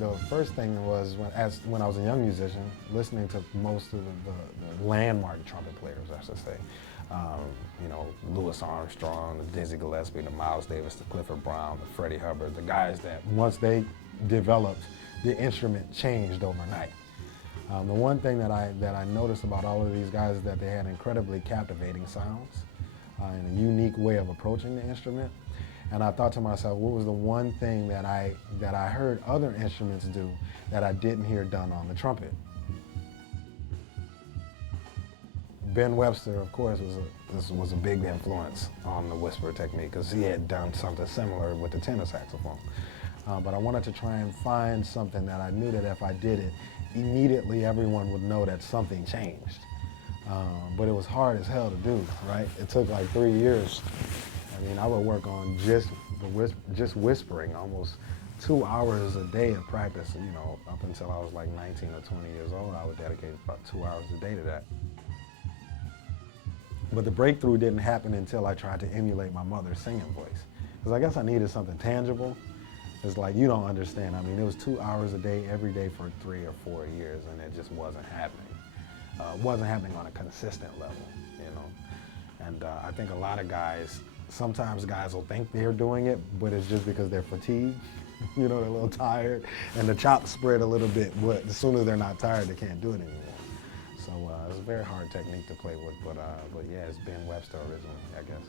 The first thing was when I was a young musician, listening to most of the landmark trumpet players, I should say. You know, Louis Armstrong, the Dizzy Gillespie, the Miles Davis, the Clifford Brown, the Freddie Hubbard, the guys that once they developed, the instrument changed overnight. The one thing that I noticed about all of these guys is that they had incredibly captivating sounds and a unique way of approaching the instrument. And I thought to myself, what was the one thing that I heard other instruments do that I didn't hear done on the trumpet? Ben Webster, of course, was a big influence on the whisper technique because he had done something similar with the tenor saxophone. But I wanted to try and find something that I knew that if I did it, immediately everyone would know that something changed. But it was hard as hell to do, right? It took like 3 years. I mean, I would work on just whispering, almost 2 hours a day of practice, you know, up until I was like 19 or 20 years old. I would dedicate about 2 hours a day to that. But the breakthrough didn't happen until I tried to emulate my mother's singing voice. Because I guess I needed something tangible. It's like, you don't understand. I mean, it was 2 hours a day, every day for 3 or 4 years, and it just wasn't happening. It wasn't happening on a consistent level, you know. And I think a lot of guys, sometimes guys will think they're doing it, but it's just because they're fatigued. You know, they're a little tired, and the chops spread a little bit, but as soon as they're not tired, they can't do it anymore. So it's a very hard technique to play with, but yeah, it's Ben Webster originally, I guess.